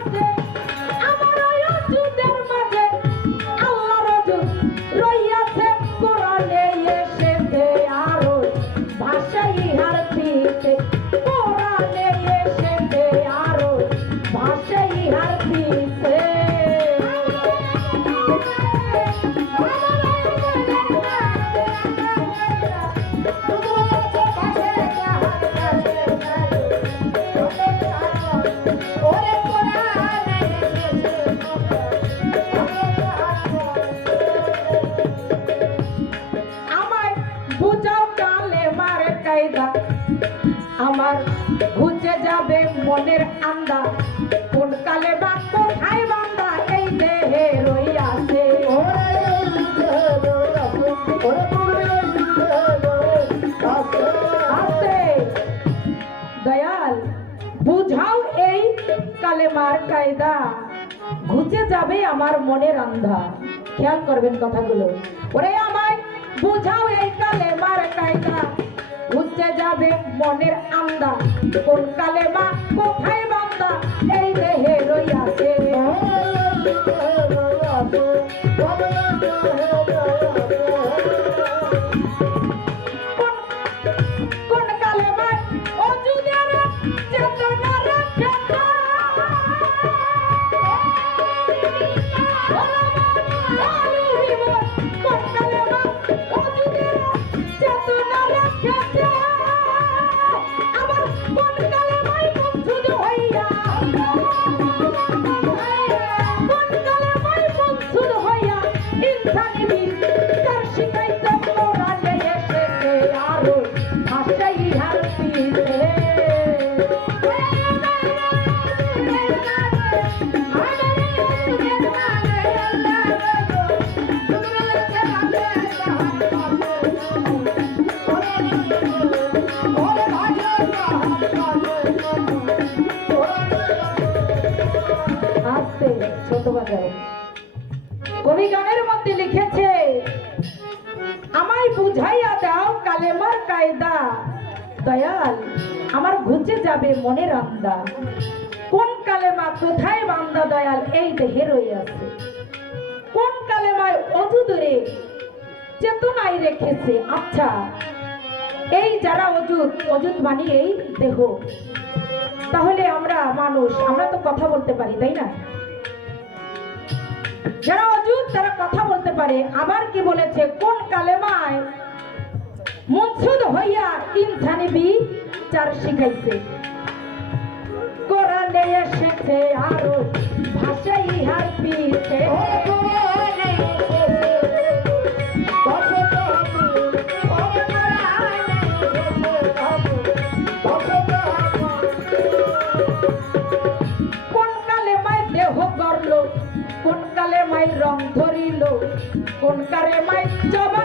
আছে আমার আমার ঘুচে যাবে মনের আন্দা কোন কালে বা কোথায় বান্দা এই দেহে রইয়াছে? দয়াল বুঝাও এই কালেমার কায়দা। ঘুচে যাবে আমার মনের আন্ধা খেয়াল করবেন কথাগুলো। ওরে আমায় বুঝাও এই কালেমার কায়দা। ঘুচে যাবে মনের আন্দা কোন কালেমা কোথায় বান্দা? এই দেহে রইয়াছে। কোন মধ্যে লিখেছে। আমায় বুঝাইয়া দাও কালেমার কায়দা। দয়াল, আমার ঘুচে যাবে মনের আন্দা। কোন কালেমা কোথায় বান্দা দয়াল? এই দেহে রইয়াছে। কোন কালেমায় অজু দূরে চেতনায় রেখেছে? আচ্ছা এই যারা অজুত অজুত মানে এই দেহ। তাহলে আমরা মানুষ, আমরা তো কথা বলতে পারি, তাই না? যারা অজুত তারা কথা বলতে পারে। আবার কি বলেছে? কোন কালেমায় মুনসুদ হইয়া তিন বি চার শিখাইছে? কোরআনে এসেছে আরও ভাষাই ইহার পিছে কোন কারে মাই খুলে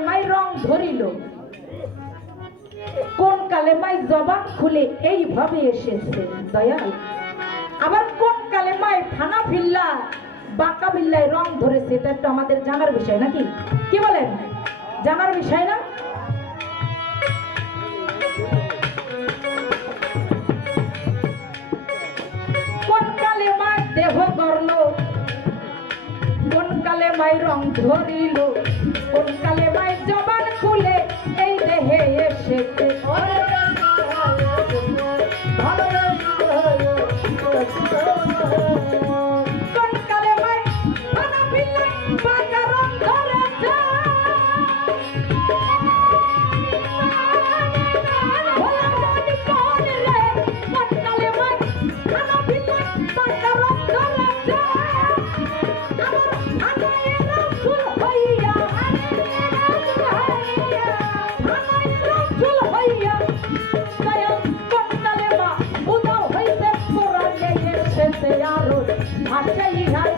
কোন কালেমায় রং ধরিল। কোন কালেমায় জবান খুলে এইভাবে এসেছে? দয়াল, আবার কোন কালেমায় ফানা ফিল্লা বাঁকা বিল্লায় রং ধরেছে? এটা একটু আমাদের জানার বিষয় নাকি? কি বলেন? জানার বিষয় না? কোন কালেমায় দেহ গড়ল? কোন কালে মাই রং ধরিল? কোন কালে মাই জবান খুলে এই দেহে এসেছে। ভাষাই হাসি